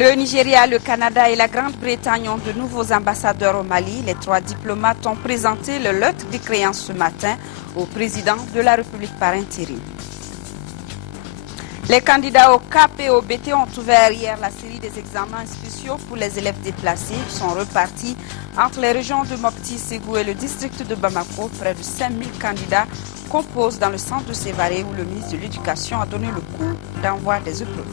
Le Nigeria, le Canada et la Grande-Bretagne ont de nouveaux ambassadeurs au Mali. Les 3 diplomates ont présenté le lettre de créance ce matin au président de la République par intérim. Les candidats au CAP et au BT ont ouvert hier la série des examens spéciaux pour les élèves déplacés. Ils sont repartis entre les régions de Mopti, Ségou et le district de Bamako. Près de 5000 candidats composent dans le centre de Sévaré où le ministre de l'Éducation a donné le coup d'envoi des épreuves.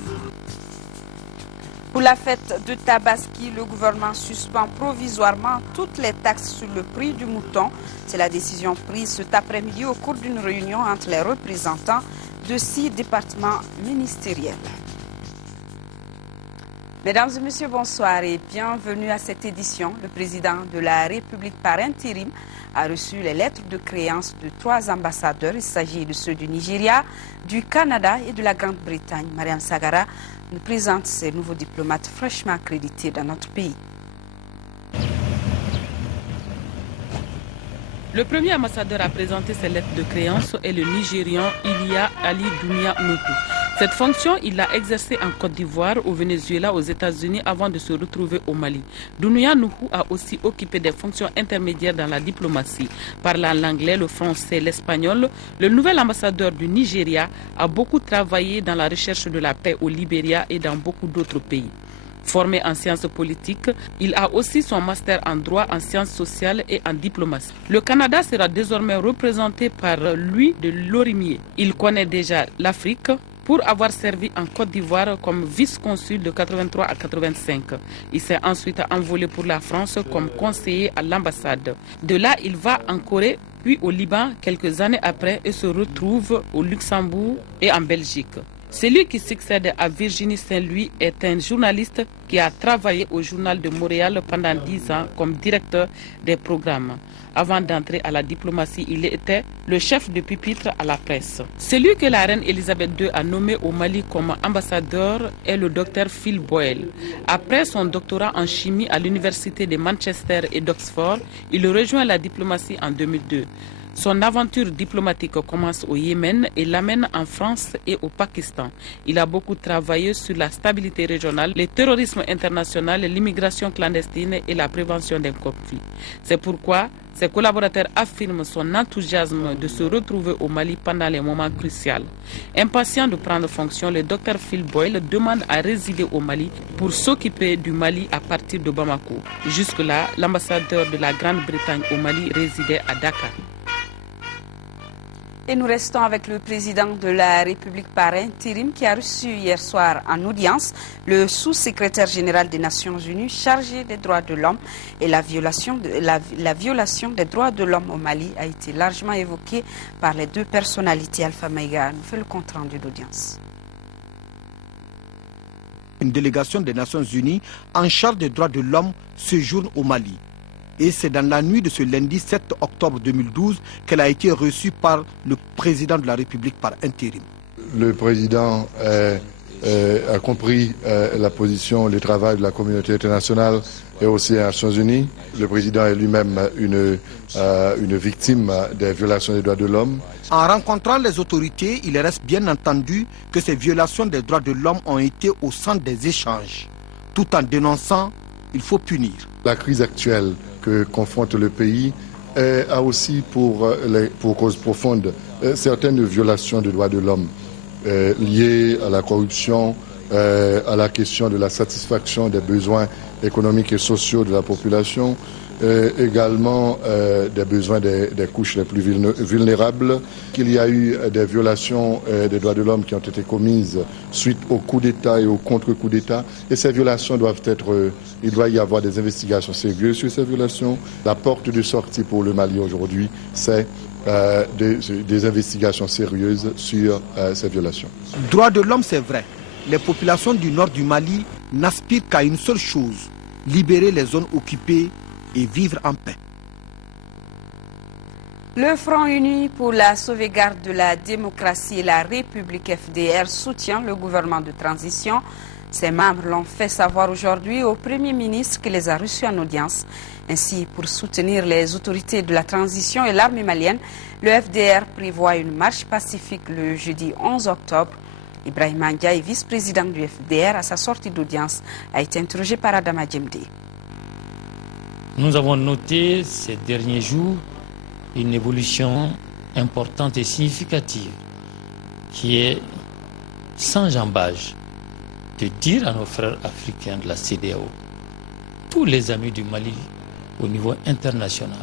Pour la fête de Tabaski, le gouvernement suspend provisoirement toutes les taxes sur le prix du mouton. C'est la décision prise cet après-midi au cours d'une réunion entre les représentants de 6 départements ministériels. Mesdames et messieurs, bonsoir et bienvenue à cette édition. Le président de la République par intérim a reçu les lettres de créance de 3 ambassadeurs. Il s'agit de ceux du Nigeria, du Canada et de la Grande-Bretagne. Mariam Sagara nous présente ces nouveaux diplomates fraîchement accrédités dans notre pays. Le premier ambassadeur à présenter ses lettres de créance est le Nigérian Ilia Ali Dounia Nuhu. Cette fonction, il l'a exercée en Côte d'Ivoire, au Venezuela, aux États-Unis avant de se retrouver au Mali. Dounia Nuhu a aussi occupé des fonctions intermédiaires dans la diplomatie. Parlant l'anglais, le français, l'espagnol, le nouvel ambassadeur du Nigeria a beaucoup travaillé dans la recherche de la paix au Libéria et dans beaucoup d'autres pays. Formé en sciences politiques, il a aussi son master en droit, en sciences sociales et en diplomatie. Le Canada sera désormais représenté par Louis de Lorimier. Il connaît déjà l'Afrique pour avoir servi en Côte d'Ivoire comme vice-consul de 83 à 85. Il s'est ensuite envolé pour la France comme conseiller à l'ambassade. De là, il va en Corée, puis au Liban quelques années après et se retrouve au Luxembourg et en Belgique. Celui qui succède à Virginie Saint-Louis est un journaliste qui a travaillé au Journal de Montréal pendant 10 ans comme directeur des programmes. Avant d'entrer à la diplomatie, il était le chef de pupitre à la presse. Celui que la reine Elisabeth II a nommé au Mali comme ambassadeur est le docteur Phil Boyle. Après son doctorat en chimie à l'université de Manchester et d'Oxford, il rejoint la diplomatie en 2002. Son aventure diplomatique commence au Yémen et l'amène en France et au Pakistan. Il a beaucoup travaillé sur la stabilité régionale, le terrorisme international, l'immigration clandestine et la prévention des conflits. C'est pourquoi ses collaborateurs affirment son enthousiasme de se retrouver au Mali pendant les moments cruciaux. Impatient de prendre fonction, le Dr Phil Boyle demande à résider au Mali pour s'occuper du Mali à partir de Bamako. Jusque-là, l'ambassadeur de la Grande-Bretagne au Mali résidait à Dakar. Et nous restons avec le président de la République par intérim qui a reçu hier soir en audience le sous-secrétaire général des Nations Unies chargé des droits de l'homme. Et la violation des droits de l'homme au Mali a été largement évoquée par les 2 personnalités. Alpha Maïga nous fait le compte-rendu d'audience. Une délégation des Nations Unies en charge des droits de l'homme séjourne au Mali. Et c'est dans la nuit de ce lundi 7 octobre 2012 qu'elle a été reçue par le président de la République par intérim. Le président a compris la position, le travail de la communauté internationale et aussi des Nations Unies. Le président est lui-même une victime des violations des droits de l'homme. En rencontrant les autorités, il reste bien entendu que ces violations des droits de l'homme ont été au centre des échanges. Tout en dénonçant, il faut punir. La crise actuelle que confronte le pays a aussi pour cause profonde certaines violations des droits de l'homme liées à la corruption, à la question de la satisfaction des besoins économiques et sociaux de la population, également des besoins des couches les plus vulnérables, qu'il y a eu des violations des droits de l'homme qui ont été commises suite au coup d'État et au contre-coup d'État. Et ces violations doivent être, il doit y avoir des investigations sérieuses sur ces violations. La porte de sortie pour le Mali aujourd'hui, c'est des investigations sérieuses sur ces violations. Droits de l'homme, c'est vrai. Les populations du nord du Mali n'aspirent qu'à une seule chose, libérer les zones occupées et vivre en paix. Le Front uni pour la sauvegarde de la démocratie et la République FDR soutient le gouvernement de transition. Ses membres l'ont fait savoir aujourd'hui au Premier ministre qui les a reçus en audience. Ainsi, pour soutenir les autorités de la transition et l'armée malienne, le FDR prévoit une marche pacifique le jeudi 11 octobre. Ibrahima Ndiaye, vice-président du FDR, à sa sortie d'audience, a été interrogé par Adama Djemdi. Nous avons noté ces derniers jours une évolution importante et significative qui est sans jambage de dire à nos frères africains de la CEDEAO, tous les amis du Mali au niveau international,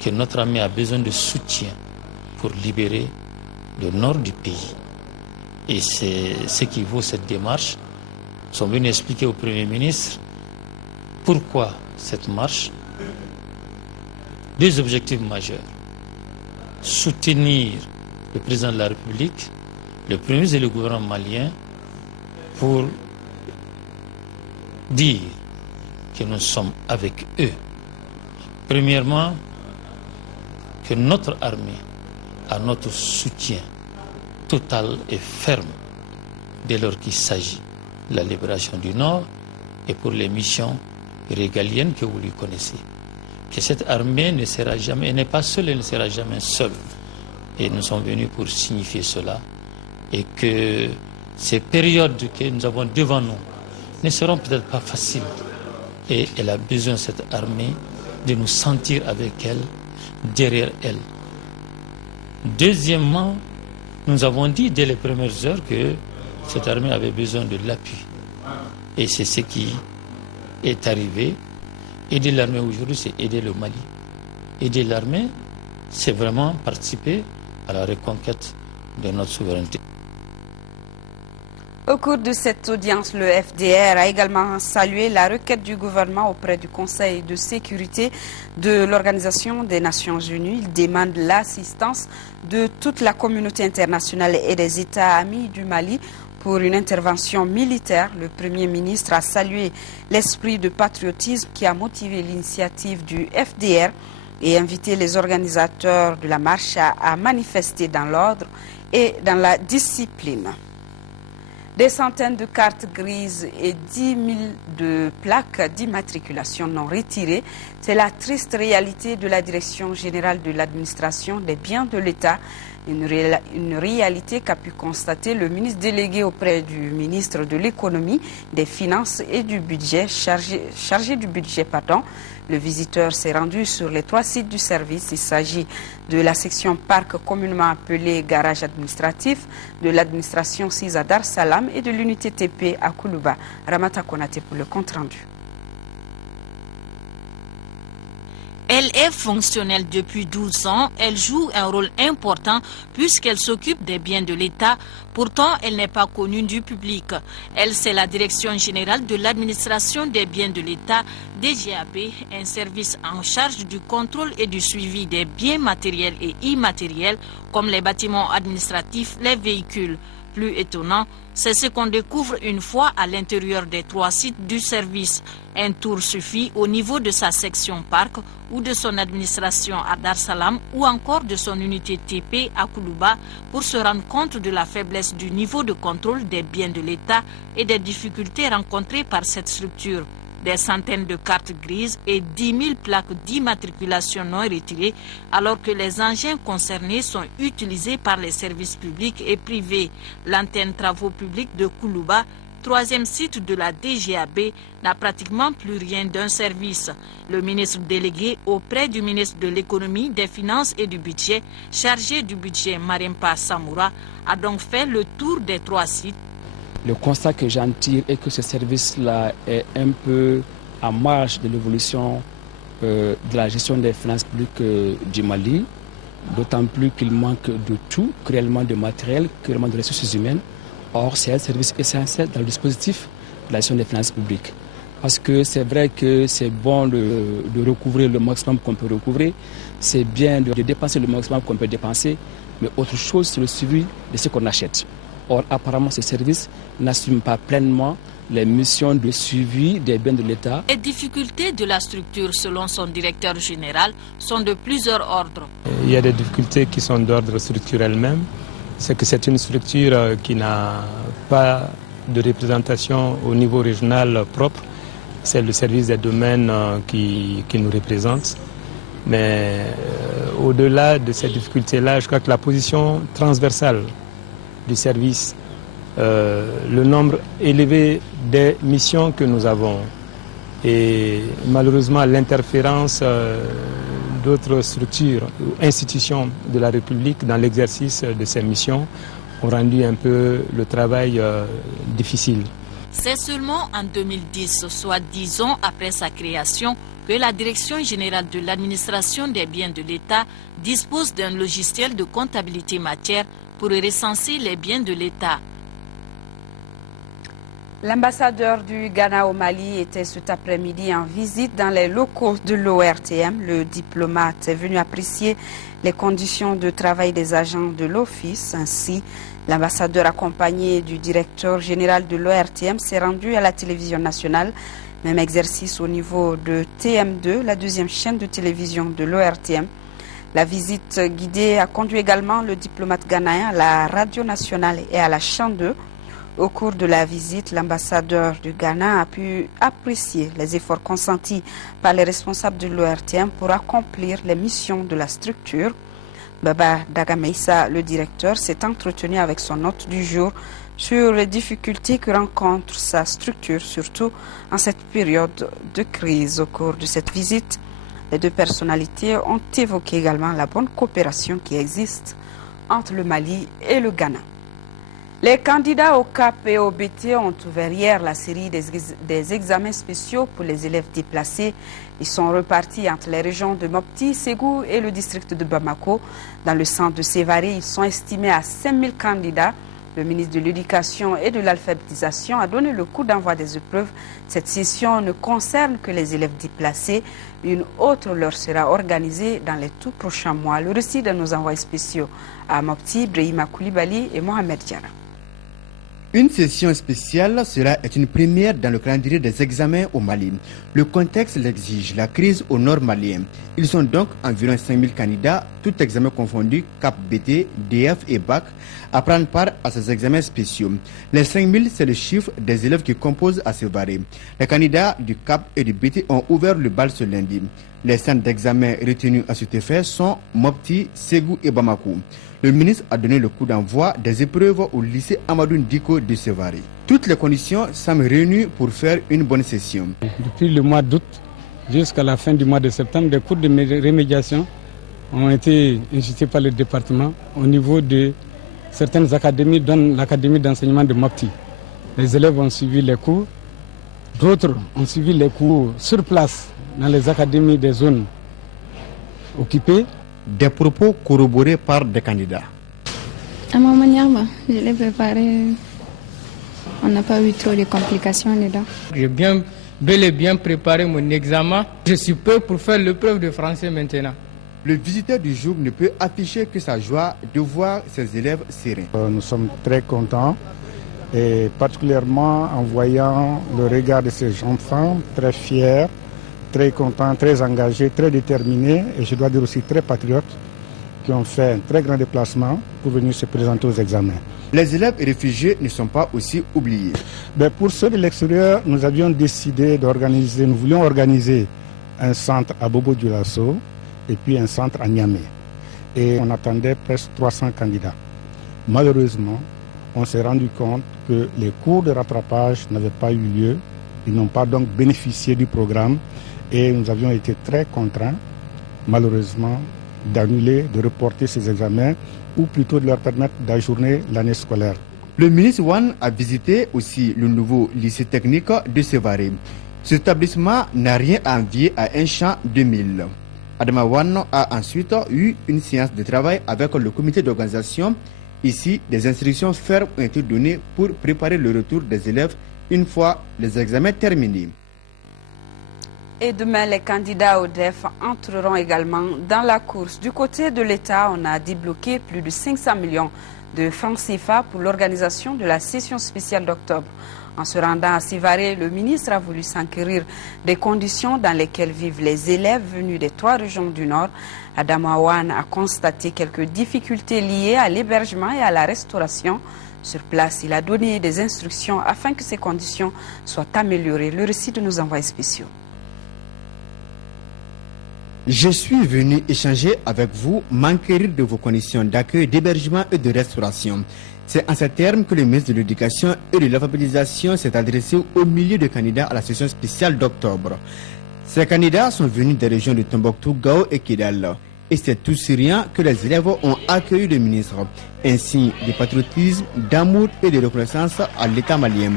que notre armée a besoin de soutien pour libérer le nord du pays. Et c'est ce qui vaut cette démarche. Ils sont venus expliquer au Premier ministre pourquoi cette marche. Deux objectifs majeurs. Soutenir le président de la République, le Premier ministre et le gouvernement malien pour dire que nous sommes avec eux. Premièrement, que notre armée a notre soutien total et ferme dès lors qu'il s'agit de la libération du Nord et pour les missions régaliennes que vous lui connaissez. Que cette armée ne sera jamais, elle n'est pas seule, elle ne sera jamais seule. Et nous sommes venus pour signifier cela et que ces périodes que nous avons devant nous ne seront peut-être pas faciles. Et elle a besoin, cette armée, de nous sentir avec elle, derrière elle. Deuxièmement, nous avons dit dès les premières heures que cette armée avait besoin de l'appui. Et c'est ce qui est arrivé. Aider l'armée aujourd'hui, c'est aider le Mali. Aider l'armée, c'est vraiment participer à la reconquête de notre souveraineté. Au cours de cette audience, le FDR a également salué la requête du gouvernement auprès du Conseil de sécurité de l'Organisation des Nations Unies. Il demande l'assistance de toute la communauté internationale et des États amis du Mali pour une intervention militaire. Le Premier ministre a salué l'esprit de patriotisme qui a motivé l'initiative du FDR et invité les organisateurs de la marche à manifester dans l'ordre et dans la discipline. Des centaines de cartes grises et 10 000 de plaques d'immatriculation non retirées, c'est la triste réalité de la Direction générale de l'administration des biens de l'État. Une réalité qu'a pu constater le ministre délégué auprès du ministre de l'économie, des finances et du budget, chargé du budget. Le visiteur s'est rendu sur les 3 sites du service. Il s'agit de la section parc communément appelée garage administratif, de l'administration 6 à Dar Salam et de l'unité TP à Koulouba. Ramata Konate pour le compte rendu. Elle est fonctionnelle depuis 12 ans. Elle joue un rôle important puisqu'elle s'occupe des biens de l'État. Pourtant, elle n'est pas connue du public. Elle, c'est la Direction générale de l'administration des biens de l'État, DGAB, un service en charge du contrôle et du suivi des biens matériels et immatériels comme les bâtiments administratifs, les véhicules. Plus étonnant, c'est ce qu'on découvre une fois à l'intérieur des 3 sites du service. Un tour suffit au niveau de sa section parc ou de son administration à Dar Salam ou encore de son unité TP à Koulouba pour se rendre compte de la faiblesse du niveau de contrôle des biens de l'État et des difficultés rencontrées par cette structure. Des centaines de cartes grises et 10 000 plaques d'immatriculation non retirées, alors que les engins concernés sont utilisés par les services publics et privés. L'antenne travaux publics de Koulouba, 3e site de la DGAB, n'a pratiquement plus rien d'un service. Le ministre délégué auprès du ministre de l'économie, des finances et du budget, chargé du budget Marempa Samoura, a donc fait le tour des 3 sites. Le constat que j'en tire est que ce service-là est un peu à marge de l'évolution de la gestion des finances publiques du Mali, d'autant plus qu'il manque de tout, cruellement de matériel, cruellement de ressources humaines. Or, c'est un service essentiel dans le dispositif de la gestion des finances publiques. Parce que c'est vrai que c'est bon de recouvrir le maximum qu'on peut recouvrir, c'est bien de dépenser le maximum qu'on peut dépenser, mais autre chose, c'est le suivi de ce qu'on achète. Or, apparemment, ce service n'assume pas pleinement les missions de suivi des biens de l'État. Les difficultés de la structure, selon son directeur général, sont de plusieurs ordres. Il y a des difficultés qui sont d'ordre structurel même. C'est que c'est une structure qui n'a pas de représentation au niveau régional propre. C'est le service des domaines qui nous représente. Mais au-delà de ces difficultés-là, je crois que la position transversale du service le nombre élevé des missions que nous avons et malheureusement l'interférence d'autres structures ou institutions de la République dans l'exercice de ces missions ont rendu un peu le travail difficile. C'est seulement en 2010, soit 10 ans après sa création, que la Direction générale de l'administration des biens de l'État dispose d'un logiciel de comptabilité matière pour recenser les biens de l'État. L'ambassadeur du Ghana au Mali était cet après-midi en visite dans les locaux de l'ORTM. Le diplomate est venu apprécier les conditions de travail des agents de l'office. Ainsi, l'ambassadeur accompagné du directeur général de l'ORTM s'est rendu à la télévision nationale. Même exercice au niveau de TM2, la deuxième chaîne de télévision de l'ORTM. La visite guidée a conduit également le diplomate ghanéen à la radio nationale et à la chaîne 2. Au cours de la visite, l'ambassadeur du Ghana a pu apprécier les efforts consentis par les responsables de l'ORTM pour accomplir les missions de la structure. Baba Dagameissa, le directeur, s'est entretenu avec son hôte du jour sur les difficultés que rencontre sa structure, surtout en cette période de crise. Au cours de cette visite, les deux personnalités ont évoqué également la bonne coopération qui existe entre le Mali et le Ghana. Les candidats au CAP et au BT ont ouvert hier la série des examens spéciaux pour les élèves déplacés. Ils sont repartis entre les régions de Mopti, Ségou et le district de Bamako. Dans le centre de Sévaré, ils sont estimés à 5000 candidats. Le ministre de l'Éducation et de l'Alphabétisation a donné le coup d'envoi des épreuves. Cette session ne concerne que les élèves déplacés. Une autre leur sera organisée dans les tout prochains mois. Le récit de nos envois spéciaux à Mopti, Brahima Koulibaly et Mohamed Diarra. Une session spéciale sera une première dans le calendrier des examens au Mali. Le contexte l'exige, la crise au nord malien. Ils sont donc environ 5000 candidats, tous examens confondus, CAP, BT, DF et BAC, à prendre part à ces examens spéciaux. Les 5000, c'est le chiffre des élèves qui composent à Sévaré. Les candidats du CAP et du BT ont ouvert le bal ce lundi. Les centres d'examen retenus à cet effet sont Mopti, Ségou et Bamako. Le ministre a donné le coup d'envoi des épreuves au lycée Amadou Ndiko de Sévaré. Toutes les conditions semblent réunies pour faire une bonne session. Depuis le mois d'août jusqu'à la fin du mois de septembre, des cours de remédiation ont été institués par le département au niveau de certaines académies, dont l'académie d'enseignement de Mopti. Les élèves ont suivi les cours, d'autres ont suivi les cours sur place dans les académies des zones occupées. Des propos corroborés par des candidats. À ma manière, je l'ai préparé. On n'a pas eu trop de complications dedans. J'ai bel et bien préparé mon examen. Je suis prêt pour faire l'épreuve de français maintenant. Le visiteur du jour ne peut afficher que sa joie de voir ses élèves sereins. Nous sommes très contents, et particulièrement en voyant le regard de ces enfants très fiers, très contents, très engagés, très déterminés et je dois dire aussi très patriotes qui ont fait un très grand déplacement pour venir se présenter aux examens. Les élèves réfugiés ne sont pas aussi oubliés. Pour ceux de l'extérieur, nous avions décidé d'organiser, nous voulions organiser un centre à Bobo-Dioulasso et puis un centre à Niamey. Et on attendait presque 300 candidats. Malheureusement, on s'est rendu compte que les cours de rattrapage n'avaient pas eu lieu. Ils n'ont pas donc bénéficié du programme. Et nous avions été très contraints, malheureusement, d'annuler, de reporter ces examens ou plutôt de leur permettre d'ajourner l'année scolaire. Le ministre Wan a visité aussi le nouveau lycée technique de Sévaré. Cet établissement n'a rien à envier à un champ 2000. Adama Wan a ensuite eu une séance de travail avec le comité d'organisation. Ici, des instructions fermes ont été données pour préparer le retour des élèves une fois les examens terminés. Et demain, les candidats au DEF entreront également dans la course. Du côté de l'État, on a débloqué plus de 500 millions de francs CFA pour l'organisation de la session spéciale d'octobre. En se rendant à Sévaré, le ministre a voulu s'enquérir des conditions dans lesquelles vivent les élèves venus des 3 régions du Nord. Adam Awan a constaté quelques difficultés liées à l'hébergement et à la restauration. Sur place, il a donné des instructions afin que ces conditions soient améliorées. Le récit de nos envoyés spéciaux. Je suis venu échanger avec vous, m'enquérir de vos conditions d'accueil, d'hébergement et de restauration. C'est en ces termes que le ministre de l'Éducation et de l'Alphabétisation s'est adressé aux milliers de candidats à la session spéciale d'octobre. Ces candidats sont venus des régions de Tombouctou, Gao et Kidal. Et c'est tout Syriens que les élèves ont accueilli le ministre, ainsi de patriotisme, d'amour et de reconnaissance à l'État malien.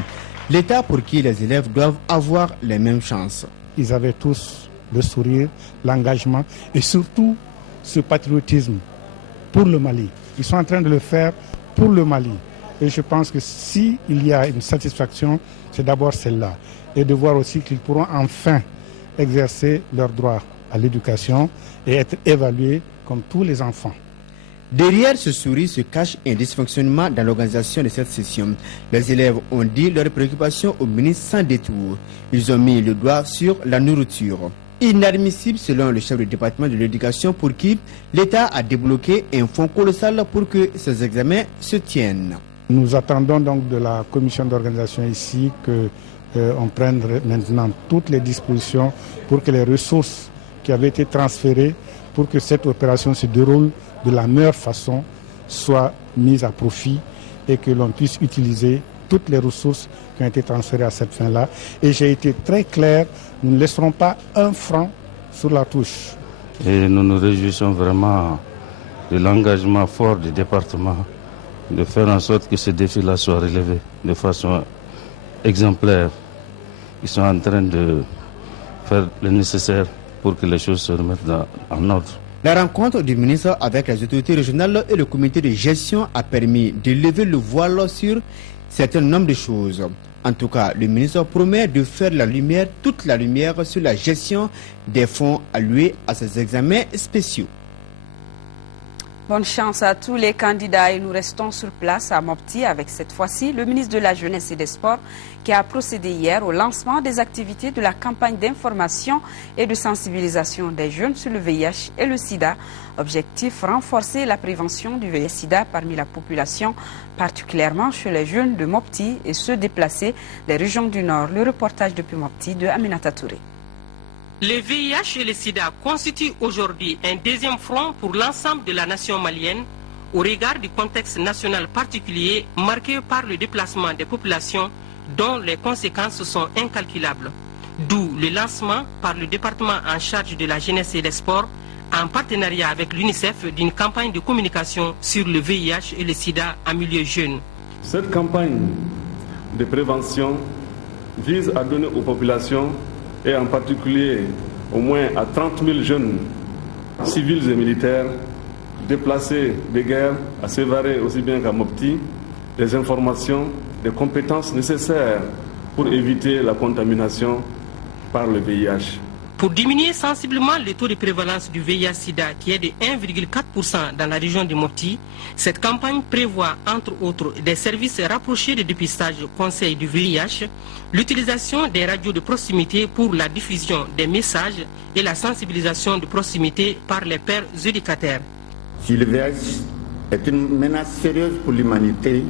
L'État pour qui les élèves doivent avoir les mêmes chances. Ils avaient tous le sourire, l'engagement et surtout ce patriotisme pour le Mali. Ils sont en train de le faire pour le Mali. Et je pense que s'il y a une satisfaction, c'est d'abord celle-là. Et de voir aussi qu'ils pourront enfin exercer leurs droits à l'éducation et être évalués comme tous les enfants. Derrière ce sourire se cache un dysfonctionnement dans l'organisation de cette session. Les élèves ont dit leurs préoccupations au ministre sans détour. Ils ont mis le doigt sur la nourriture. Inadmissible selon le chef du département de l'éducation pour qui l'État a débloqué un fonds colossal pour que ces examens se tiennent. Nous attendons donc de la commission d'organisation ici qu'on prenne maintenant toutes les dispositions pour que les ressources qui avaient été transférées pour que cette opération se déroule de la meilleure façon soient mises à profit et que l'on puisse utiliser toutes les ressources qui ont été transférées à cette fin-là. Et j'ai été très clair, nous ne laisserons pas un franc sur la touche. Et nous nous réjouissons vraiment de l'engagement fort du département de faire en sorte que ce défi-là soit relevé de façon exemplaire. Ils sont en train de faire le nécessaire pour que les choses se remettent en ordre. La rencontre du ministre avec les autorités régionales et le comité de gestion a permis de lever le voile sur certain nombre de choses. En tout cas, le ministre promet de faire la lumière, toute la lumière sur la gestion des fonds alloués à ces examens spéciaux. Bonne chance à tous les candidats et nous restons sur place à Mopti avec cette fois-ci le ministre de la Jeunesse et des Sports qui a procédé hier au lancement des activités de la campagne d'information et de sensibilisation des jeunes sur le VIH et le sida. Objectif, renforcer la prévention du VIH-sida parmi la population, particulièrement chez les jeunes de Mopti et ceux déplacés des régions du Nord. Le reportage depuis Mopti de Aminata Touré. Le VIH et le sida constituent aujourd'hui un deuxième front pour l'ensemble de la nation malienne au regard du contexte national particulier marqué par le déplacement des populations dont les conséquences sont incalculables. D'où le lancement par le département en charge de la jeunesse et des sports en partenariat avec l'UNICEF d'une campagne de communication sur le VIH et le sida en milieu jeune. Cette campagne de prévention vise à donner aux populations et en particulier au moins à 30 000 jeunes civils et militaires déplacés de guerre à Sévaré aussi bien qu'à Mopti, des informations, des compétences nécessaires pour éviter la contamination par le VIH. Pour diminuer sensiblement le taux de prévalence du VIH-Sida qui est de 1,4% dans la région de Mopti, cette campagne prévoit entre autres des services rapprochés de dépistage conseil du VIH, l'utilisation des radios de proximité pour la diffusion des messages et la sensibilisation de proximité par les pairs éducateurs. Si le VIH est une menace sérieuse pour l'humanité,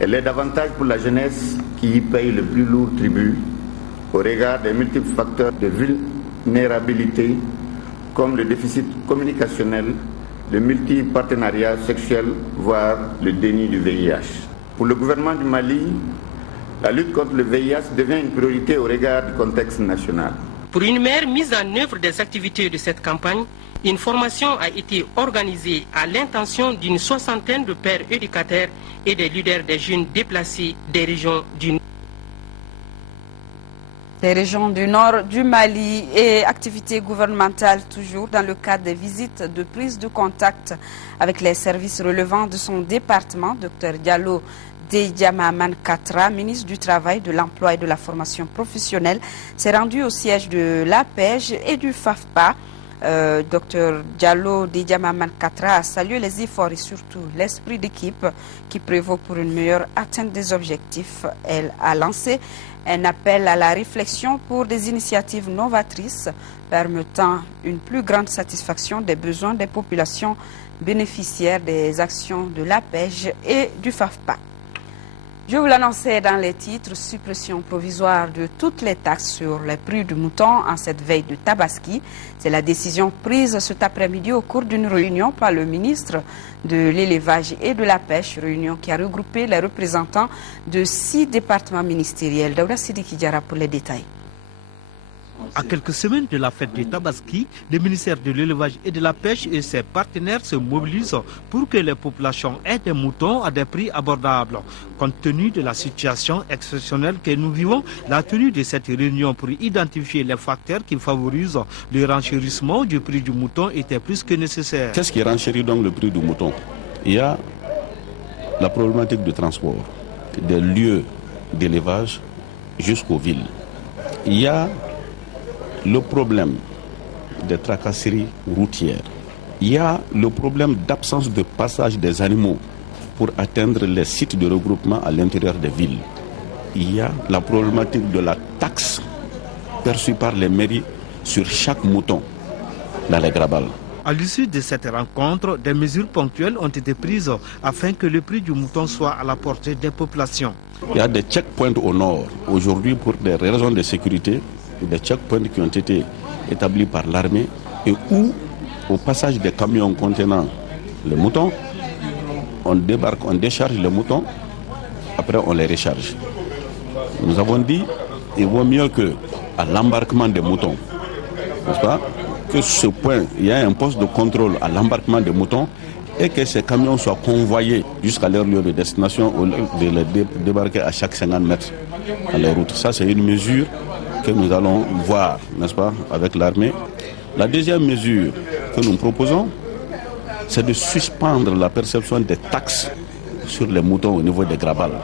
elle est davantage pour la jeunesse qui y paye le plus lourd tribut au regard des multiples facteurs de vulnérabilité comme le déficit communicationnel, le multipartenariat sexuel, voire le déni du VIH. Pour le gouvernement du Mali, la lutte contre le VIH devient une priorité au regard du contexte national. Pour une meilleure mise en œuvre des activités de cette campagne, une formation a été organisée à l'intention d'une soixantaine de pères éducateurs et des leaders des jeunes déplacés des régions du Nord. Les régions du nord du Mali et activités gouvernementales toujours dans le cadre des visites de prise de contact avec les services relevant de son département. Dr Diallo Deyama Mankatra, ministre du Travail, de l'Emploi et de la Formation professionnelle, s'est rendu au siège de l'APEJ et du FAFPA. Dr Diallo Deyama Mankatra a salué les efforts et surtout l'esprit d'équipe qui prévaut pour une meilleure atteinte des objectifs. Elle a lancé un appel à la réflexion pour des initiatives novatrices permettant une plus grande satisfaction des besoins des populations bénéficiaires des actions de l'APEJ et du FAFPA. Je vous l'annonçais dans les titres, suppression provisoire de toutes les taxes sur les prix du mouton en cette veille de Tabaski. C'est la décision prise cet après-midi au cours d'une réunion par le ministre de l'élevage et de la pêche, réunion qui a regroupé les représentants de 6 départements ministériels. Daouda Sidiki Diarra pour les détails. À quelques semaines de la fête de Tabaski, le ministère de l'élevage et de la pêche et ses partenaires se mobilisent pour que les populations aient des moutons à des prix abordables. Compte tenu de la situation exceptionnelle que nous vivons, la tenue de cette réunion pour identifier les facteurs qui favorisent le renchérissement du prix du mouton était plus que nécessaire. Qu'est-ce qui renchérit donc le prix du mouton? Il y a la problématique du transport, des lieux d'élevage jusqu'aux villes. Il y a le problème des tracasseries routières. Il y a le problème d'absence de passage des animaux pour atteindre les sites de regroupement à l'intérieur des villes. Il y a la problématique de la taxe perçue par les mairies sur chaque mouton dans les grabals. À l'issue de cette rencontre, des mesures ponctuelles ont été prises afin que le prix du mouton soit à la portée des populations. Il y a des checkpoints au nord. Aujourd'hui, pour des raisons de sécurité, des checkpoints qui ont été établis par l'armée et où, au passage des camions contenant les moutons, on débarque, on décharge les moutons, après on les recharge. Nous avons dit qu'il vaut mieux qu'à l'embarquement des moutons, n'est-ce pas, que ce point, il y a un poste de contrôle à l'embarquement des moutons et que ces camions soient convoyés jusqu'à leur lieu de destination au lieu de les débarquer à chaque 50 mètres à la route. Ça, c'est une mesure que nous allons voir, n'est-ce pas, avec l'armée. La deuxième mesure que nous proposons, c'est de suspendre la perception des taxes sur les moutons au niveau des grabals,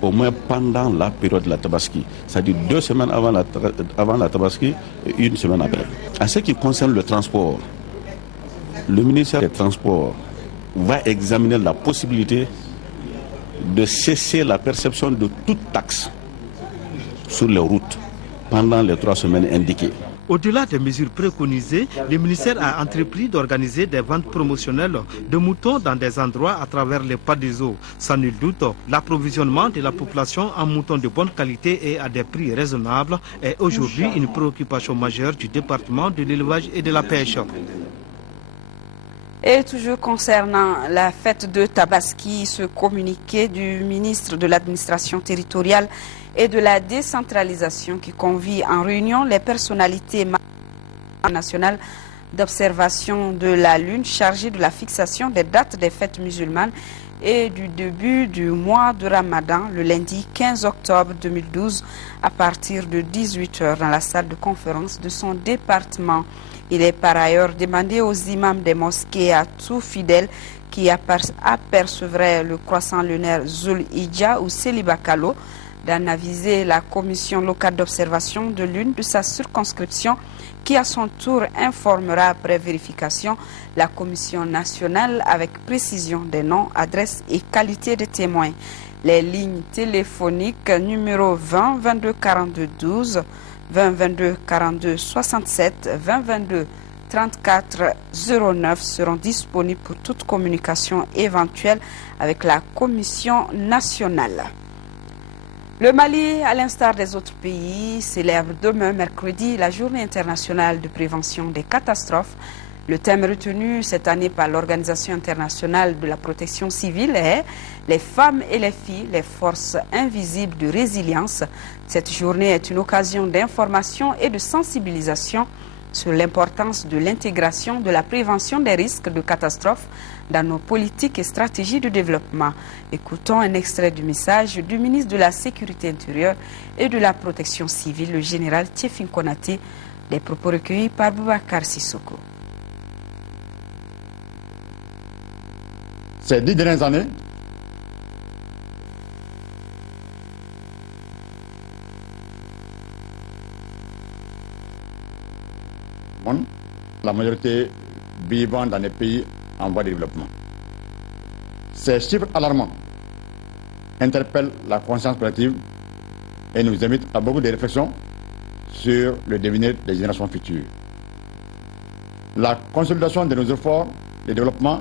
au moins pendant la période de la Tabaski, c'est-à-dire 2 semaines avant la Tabaski et 1 semaine après. En ce qui concerne le transport, le ministère des Transports va examiner la possibilité de cesser la perception de toute taxe sur les routes pendant les 3 semaines indiquées. Au-delà des mesures préconisées, le ministère a entrepris d'organiser des ventes promotionnelles de moutons dans des endroits à travers les pas des eaux. Sans nul doute, l'approvisionnement de la population en moutons de bonne qualité et à des prix raisonnables est aujourd'hui une préoccupation majeure du département de l'élevage et de la pêche. Et toujours concernant la fête de Tabaski, ce communiqué du ministre de l'administration territoriale et de la décentralisation qui convie en réunion les personnalités nationales d'observation de la Lune chargées de la fixation des dates des fêtes musulmanes et du début du mois de Ramadan le lundi 15 octobre 2012 à partir de 18 h dans la salle de conférence de son département. Il est par ailleurs demandé aux imams des mosquées à tout fidèle qui apercevrait le croissant lunaire Zul-Hijja ou Selibakalo d'en aviser la commission locale d'observation de l'une de sa circonscription qui à son tour informera après vérification la commission nationale avec précision des noms, adresses et qualité des témoins. Les lignes téléphoniques numéro 20 22 42 12, 20 22 42 67, 20 22 34 09 seront disponibles pour toute communication éventuelle avec la commission nationale. Le Mali, à l'instar des autres pays, célèbre demain, mercredi, la journée internationale de prévention des catastrophes. Le thème retenu cette année par l'Organisation internationale de la protection civile est « Les femmes et les filles, les forces invisibles de résilience ». Cette journée est une occasion d'information et de sensibilisation sur l'importance de l'intégration de la prévention des risques de catastrophes dans nos politiques et stratégies de développement. Écoutons un extrait du message du ministre de la Sécurité intérieure et de la Protection civile, le général Tiefin Konaté, des propos recueillis par Boubacar Sissoko. Ces 10 dernières années, la majorité vivant dans les pays en voie de développement. Ces chiffres alarmants interpellent la conscience collective et nous invitent à beaucoup de réflexions sur le devenir des générations futures. La consolidation de nos efforts de développement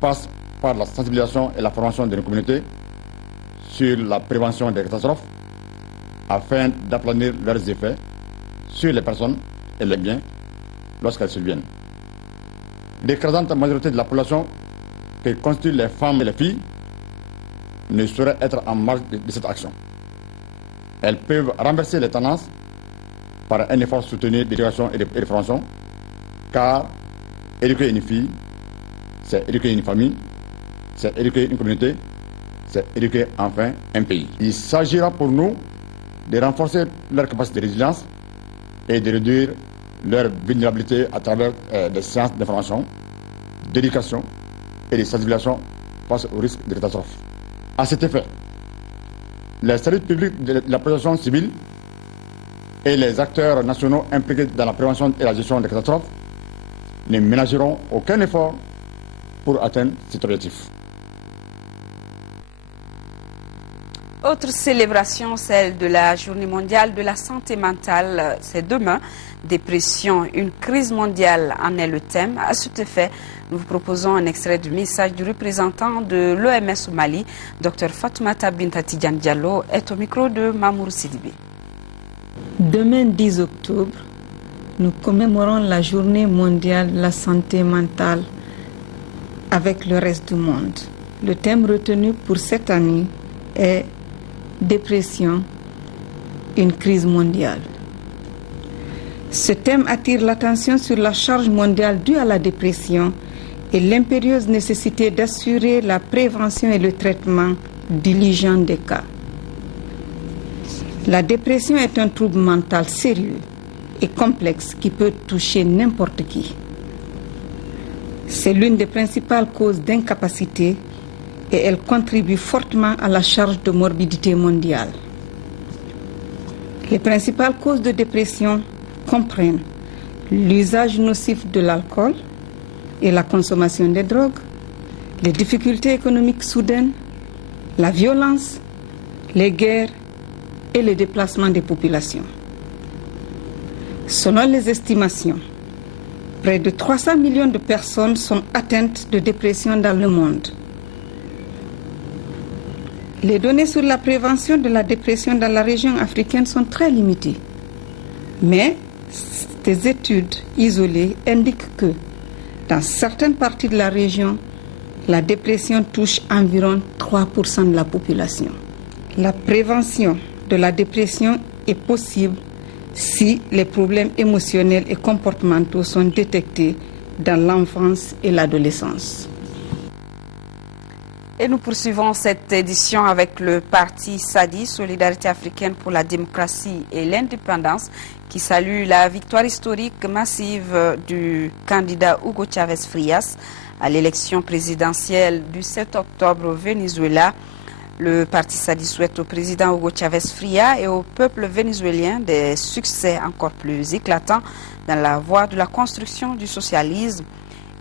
passe par la sensibilisation et la formation de nos communautés sur la prévention des catastrophes afin d'aplanir leurs effets sur les personnes et les biens lorsqu'elles surviennent. L'écrasante majorité de la population que constituent les femmes et les filles ne sauraient être en marge de cette action. Elles peuvent renverser les tendances par un effort soutenu d'éducation et de formation, car éduquer une fille, c'est éduquer une famille, c'est éduquer une communauté, c'est éduquer enfin un pays. Il s'agira pour nous de renforcer leur capacité de résilience et de réduire leur vulnérabilité à travers des séances d'information, d'éducation et de sensibilisation face au risque de catastrophe. À cet effet, les services publics de la protection civile et les acteurs nationaux impliqués dans la prévention et la gestion des catastrophes ne ménageront aucun effort pour atteindre cet objectif. Autre célébration, celle de la Journée mondiale de la santé mentale. C'est demain. Dépression, une crise mondiale en est le thème. À cet effet, nous vous proposons un extrait du message du représentant de l'OMS au Mali, Dr Fatoumata Bintati Diallo, est au micro de Mamour Sidibé. Demain 10 octobre, nous commémorons la Journée mondiale de la santé mentale avec le reste du monde. Le thème retenu pour cette année est dépression, une crise mondiale. Ce thème attire l'attention sur la charge mondiale due à la dépression et l'impérieuse nécessité d'assurer la prévention et le traitement diligent des cas. La dépression est un trouble mental sérieux et complexe qui peut toucher n'importe qui. C'est l'une des principales causes d'incapacité et elle contribue fortement à la charge de morbidité mondiale. Les principales causes de dépression comprennent l'usage nocif de l'alcool et la consommation des drogues, les difficultés économiques soudaines, la violence, les guerres et le déplacement des populations. Selon les estimations, près de 300 millions de personnes sont atteintes de dépression dans le monde. Les données sur la prévention de la dépression dans la région africaine sont très limitées. Mais des études isolées indiquent que dans certaines parties de la région, la dépression touche environ 3% de la population. La prévention de la dépression est possible si les problèmes émotionnels et comportementaux sont détectés dans l'enfance et l'adolescence. Et nous poursuivons cette édition avec le parti SADI, Solidarité africaine pour la démocratie et l'indépendance, qui salue la victoire historique massive du candidat Hugo Chávez Frías à l'élection présidentielle du 7 octobre au Venezuela. Le parti SADI souhaite au président Hugo Chávez Frías et au peuple vénézuélien des succès encore plus éclatants dans la voie de la construction du socialisme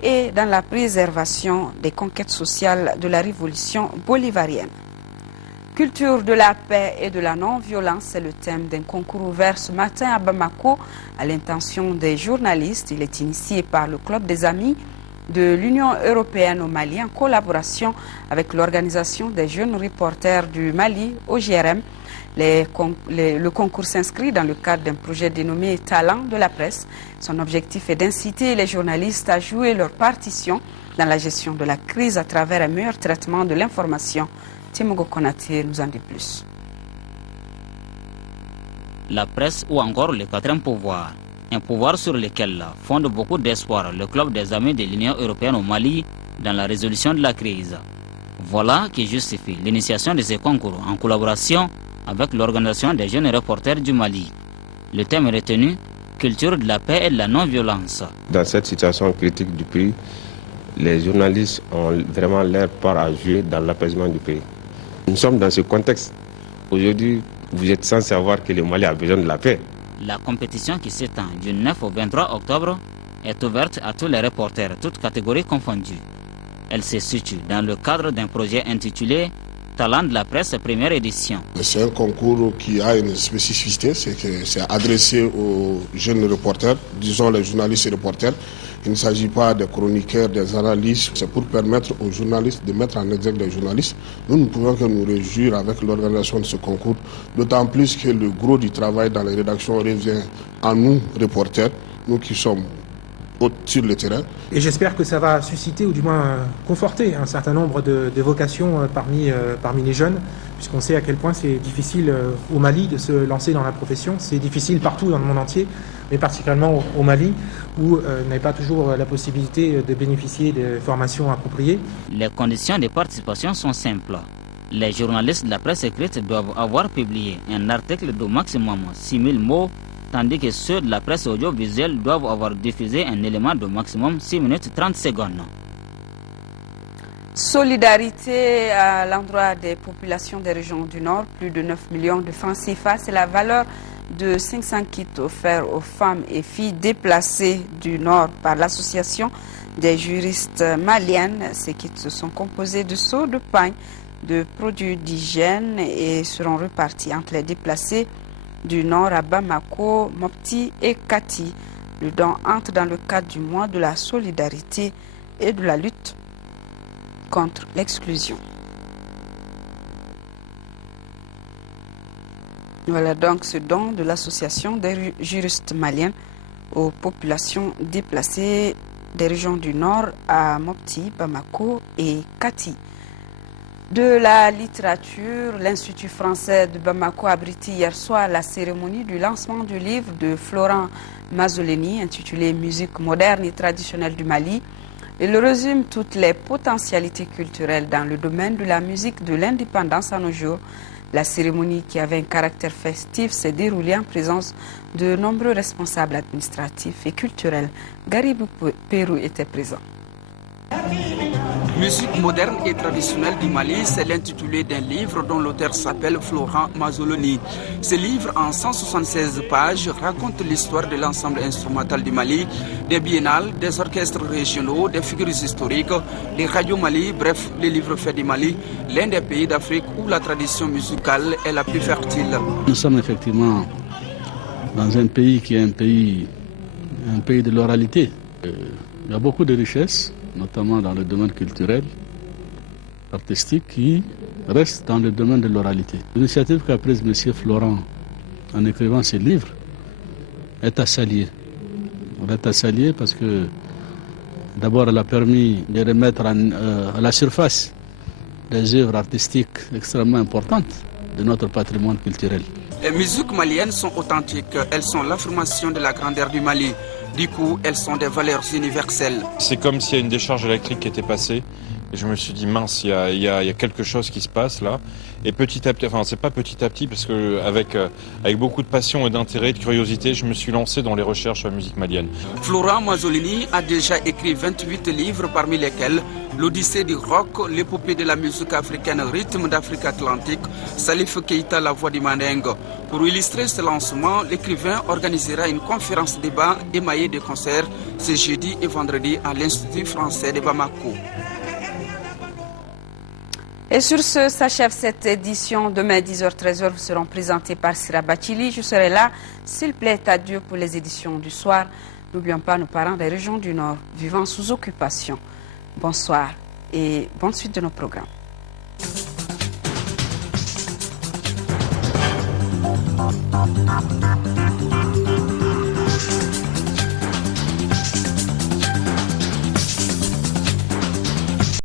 et dans la préservation des conquêtes sociales de la révolution bolivarienne. Culture de la paix et de la non-violence, c'est le thème d'un concours ouvert ce matin à Bamako à l'intention des journalistes. Il est initié par le Club des Amis de l'Union européenne au Mali en collaboration avec l'Organisation des jeunes reporters du Mali, OGRM. Le concours s'inscrit dans le cadre d'un projet dénommé Talent de la presse. Son objectif est d'inciter les journalistes à jouer leur partition dans la gestion de la crise à travers un meilleur traitement de l'information. Timogo Konaté nous en dit plus. La presse ou encore le quatrième pouvoir, un pouvoir sur lequel fonde beaucoup d'espoir le Club des Amis de l'Union européenne au Mali dans la résolution de la crise. Voilà qui justifie l'initiation de ces concours en collaboration avec l'Organisation des jeunes reporters du Mali. Le thème retenu, culture de la paix et de la non-violence. Dans cette situation critique du pays, les journalistes ont vraiment leur part à jouer dans l'apaisement du pays. Nous sommes dans ce contexte. Aujourd'hui, vous êtes sans savoir que le Mali a besoin de la paix. La compétition qui s'étend du 9 au 23 octobre est ouverte à tous les reporters, toutes catégories confondues. Elle se situe dans le cadre d'un projet intitulé Talent de la presse première édition. C'est un concours qui a une spécificité, c'est que c'est adressé aux jeunes reporters, disons les journalistes et reporters, Il ne s'agit pas des chroniqueurs, des analystes. C'est pour permettre aux journalistes de mettre en exergue des journalistes. Nous ne pouvons que nous réjouir avec l'organisation de ce concours, d'autant plus que le gros du travail dans les rédactions revient à nous, reporters, nous qui sommes sur le terrain. Et j'espère que ça va susciter, ou du moins conforter, un certain nombre de vocations parmi les jeunes, puisqu'on sait à quel point c'est difficile au Mali de se lancer dans la profession. C'est difficile partout dans le monde entier, mais particulièrement au Mali, où on n'avait pas toujours la possibilité de bénéficier de formations appropriées. Les conditions de participation sont simples. Les journalistes de la presse écrite doivent avoir publié un article d'au maximum 6000 mots, tandis que ceux de la presse audiovisuelle doivent avoir diffusé un élément de maximum 6 minutes 30 secondes. Solidarité à l'endroit des populations des régions du Nord, plus de 9 millions de francs CFA, c'est la valeur de 500 kits offerts aux femmes et filles déplacées du Nord par l'association des juristes maliennes. Ces kits sont composés de seaux de pain, de produits d'hygiène et seront repartis entre les déplacés du Nord à Bamako, Mopti et Kati. Le don entre dans le cadre du mois de la solidarité et de la lutte contre l'exclusion. Voilà donc ce don de l'association des juristes maliens aux populations déplacées des régions du Nord à Mopti, Bamako et Kati. De la littérature, l'Institut français de Bamako a abrité hier soir la cérémonie du lancement du livre de Florent Mazzoleni intitulé « Musique moderne et traditionnelle du Mali ». Il résume toutes les potentialités culturelles dans le domaine de la musique de l'indépendance à nos jours. La cérémonie, qui avait un caractère festif, s'est déroulée en présence de nombreux responsables administratifs et culturels. Garibou Pérou était présent. Musique moderne et traditionnelle du Mali, c'est l'intitulé d'un livre dont l'auteur s'appelle Florent Mazzoleni. Ce livre, en 176 pages, raconte l'histoire de l'ensemble instrumental du Mali, des biennales, des orchestres régionaux, des figures historiques, des radios Mali, bref, le livre fait du Mali, l'un des pays d'Afrique où la tradition musicale est la plus fertile. Nous sommes effectivement dans un pays qui est un pays de l'oralité. Il y a beaucoup de richesses, notamment dans le domaine culturel, artistique, qui reste dans le domaine de l'oralité. L'initiative qu'a prise M. Florent en écrivant ce livre est à saluer. Elle est à saluer parce que d'abord elle a permis de remettre à la surface des œuvres artistiques extrêmement importantes de notre patrimoine culturel. Les musiques maliennes sont authentiques, elles sont l'affirmation de la grandeur du Mali. Du coup, elles sont des valeurs universelles. C'est comme s'il y a une décharge électrique qui était passée. Et je me suis dit, mince, il y a quelque chose qui se passe là. Et petit à petit, enfin c'est pas petit à petit, parce que avec beaucoup de passion et d'intérêt et de curiosité, je me suis lancé dans les recherches sur la musique malienne. Florent Mazzoleni a déjà écrit 28 livres, parmi lesquels l'Odyssée du rock, l'épopée de la musique africaine, rythme d'Afrique Atlantique, Salif Keïta, la voix du Mandingue. Pour illustrer ce lancement, l'écrivain organisera une conférence débat émaillée de concerts ce jeudi et vendredi à l'Institut français de Bamako. Et sur ce, s'achève cette édition. Demain, 10h-13h, vous seront présentés par Sira Bachili. Je serai là, s'il plaît à Dieu, pour les éditions du soir. N'oublions pas nos parents des régions du Nord vivant sous occupation. Bonsoir et bonne suite de nos programmes. Thank you.